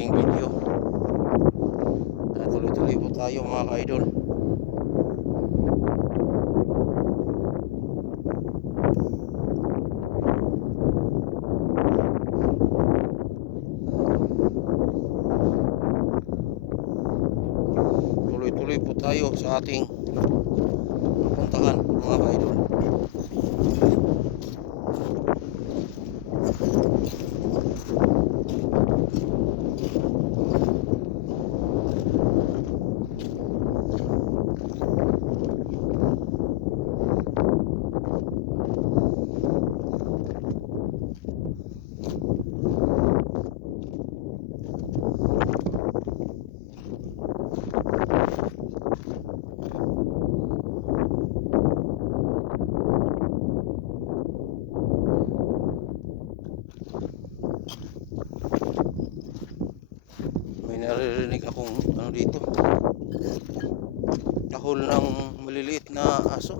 aking video. Tuloy-tuloy po tayo mga ka-idol. Tuloy-tuloy po tayo sa ating pupuntahan mga ka-idol. Naririnig akong ano dito, tahol ng maliliit na aso.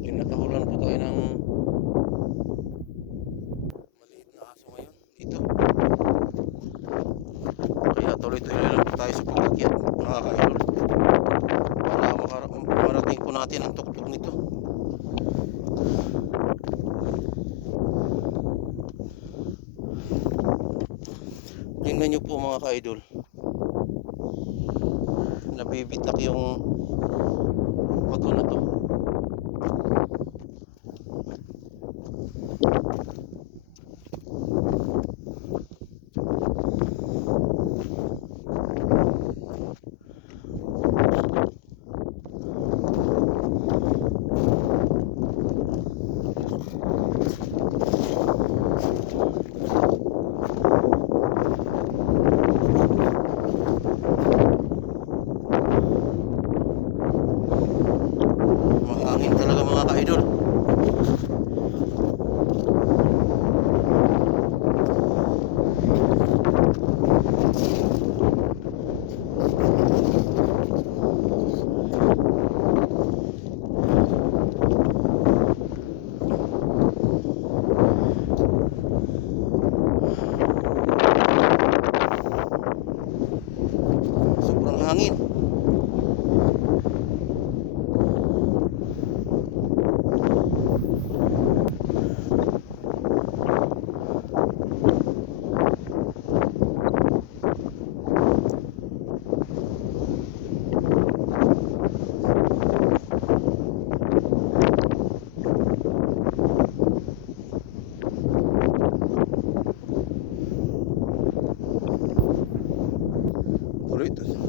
Tinatahulan po tayo ng maliit na aso ngayon dito, kaya tuloy-tuloy lang po tayo sa pag-akyat mga ka-idol, para marating po natin ang tuktok nito. Tingnan nyo po mga ka-idol, nabibitak yung bato na to. Mahangin talaga mga ka-idol. Sobrang hangin.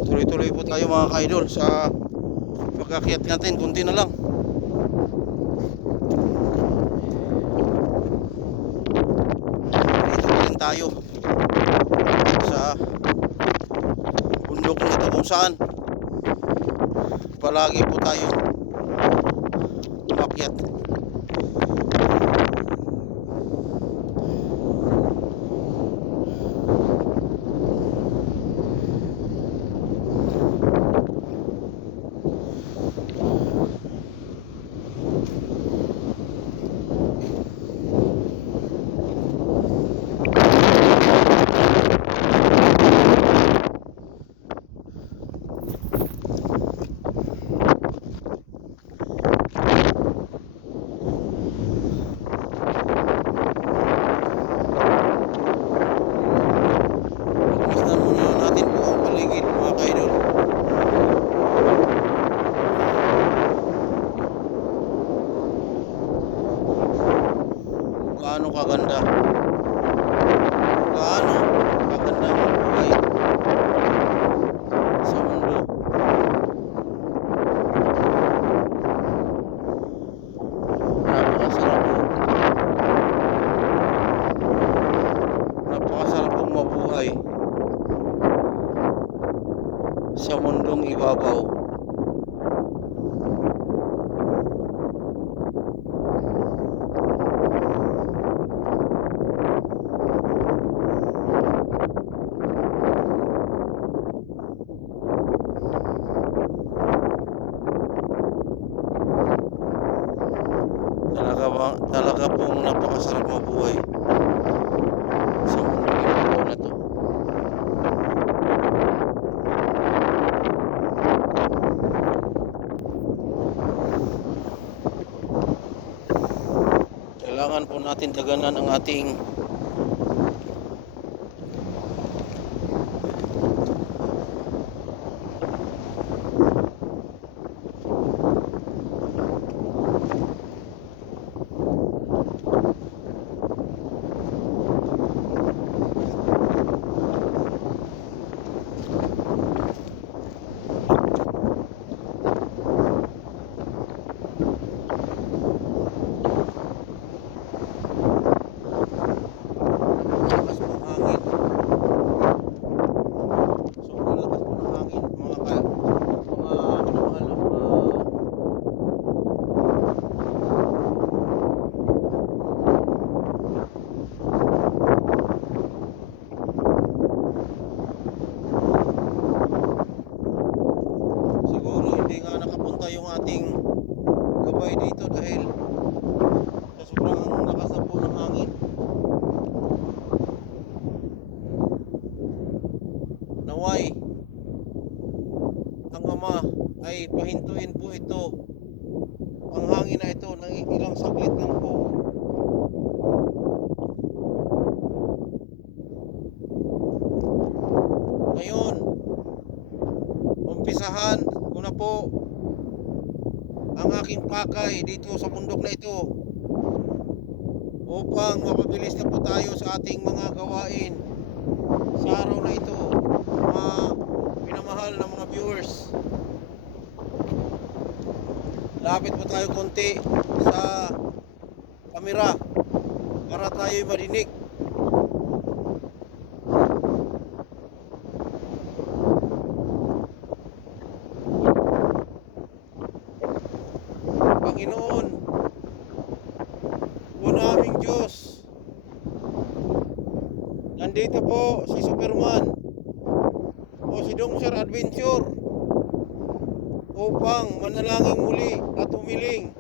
Tuloy-tuloy po tayo mga ka-idol sa pag-akyat natin, kunti na lang. Dito rin tayo sa bundok nito kung saan palagi po tayo umakyat. Gaano kaganda, gaano kaganda ang buhay sa mundo. Napakasarap pong mabuhay sa mundong ibabaw. napakasarap mabuhay sa mundong ginagawa na to. Kailangan po natin daganan ang ating lakas ng hangin. Sobrang lakas po ng hangin mga minamahal na siguro hindi nga nakapunta yung ating gabay dito dahil sa sobrang lakas na po ng hangin. Naway ang Ama ay pahintuin po ito, ang hangin na ito, ng ilang saglit lang po. Ngayon, umpisahan ko na po ang aking pakay dito sa bundok na ito upang mapabilis na po tayo sa ating mga gawain sa araw na ito, mga minamahal na mga viewers. Lapit po tayo konti sa kamera para tayo marinig. Panginoon, po naming Diyos, nandito po si Superman o si Dongser Adventure upang manalangin muli at humiling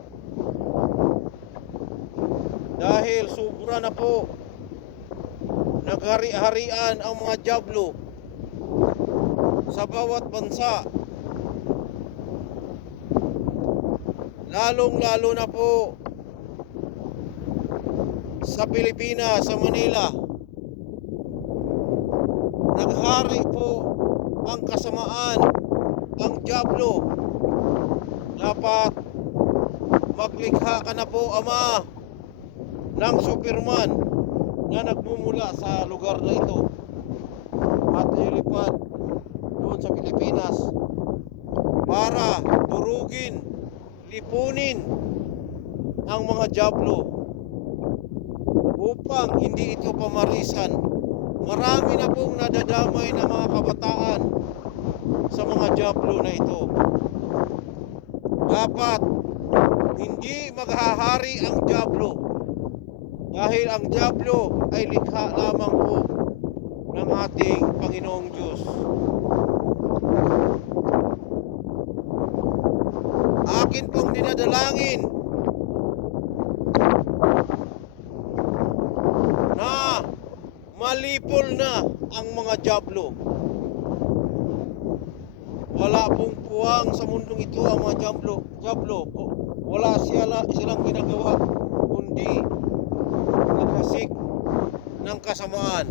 dahil sobra na po, naghari-harian ang mga dyablo sa bawat bansa, lalong-lalo na po sa Pilipinas, sa Manila. Naghari po ang kasamaan, ang dyablo. Dapat maglikha ka na po, Ama, ng Superman na nagmumula sa lugar na ito at nilipad doon sa Pilipinas para durugin, lipunin ang mga dyablo upang hindi ito pamarisan. Marami na pong nadadamay na mga kabataan sa mga dyablo na ito. Dapat hindi maghahari ang dyablo dahil ang dyablo ay likha lamang po ng ating Panginoong Diyos. Akin pong dinadalangin na malipol na ang mga dyablo. Wala pong puwang sa mundong ito ang mga dyablo. Wala silang ginagawa kundi naghasik ng kasamaan.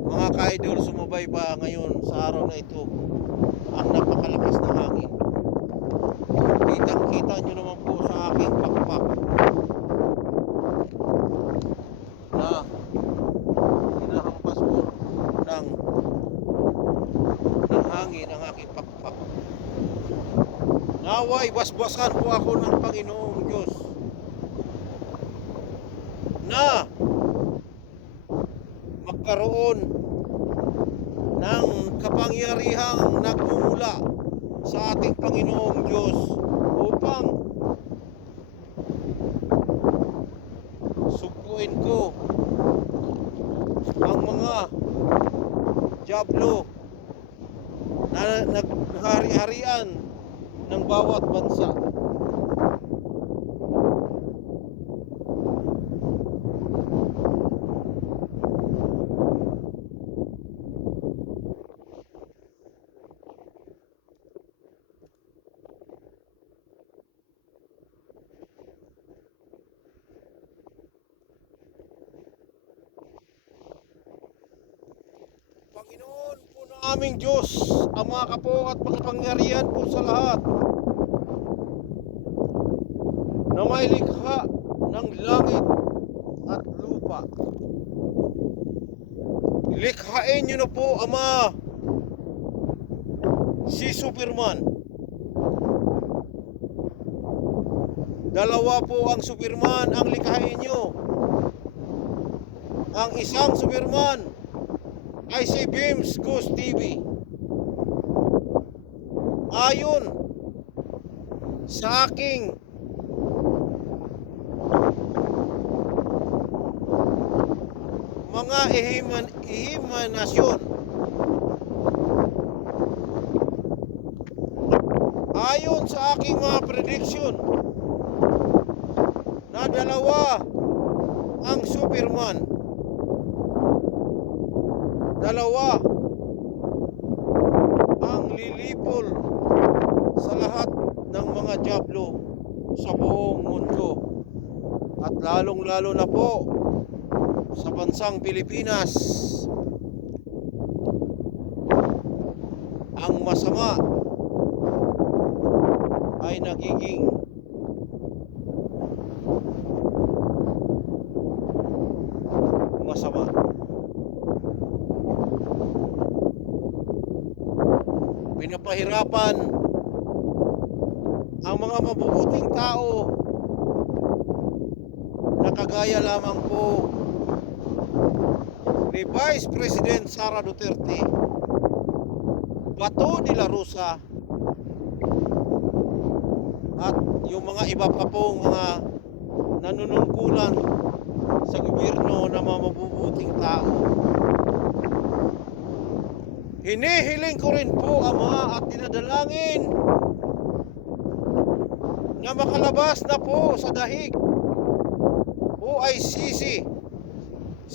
Mga ka-idol, sumabay pa ngayon sa araw na ito ang napakalakas na hangin. Kitang-kita nyo naman po sa aking pakpak na hinahampas po ng hangin ang aking pakpak. Naway basbasan po ako ng Panginoong Diyos na magkaroon ng kapangyarihang nagmumula sa ating Panginoong Diyos upang sugpuin ko ang mga dyablo na naghari-harian ng bawat bansa. Panginoon po na aming Diyos, Ama ka po at makapangyarihan po sa lahat, na may likha ng langit at lupa. Likhain niyo na po, Ama, si Superman. Dalawa po ang Superman ang likhain niyo. Ang isang Superman ay si Beams Goose TV. Ayon sa aking mga ihimanasyon, ayon sa aking mga prediction, na dalawa ang Superman, dalawa ang lilipol sa lahat ng mga Diablo sa buong mundo, at lalong-lalo na po sa bansang Pilipinas. Ang masama ay nagiging masama. Pinapahirapan ang mga mabubuting tao na kagaya lamang po ni Vice President Sara Duterte, Bato de la Rosa, at yung mga iba pa pong mga nanunungkulan sa gobyerno na mga mabubuting tao. Hinihiling ko rin po, Ama, at dinadalangin na makalabas na po sa dahig o ICC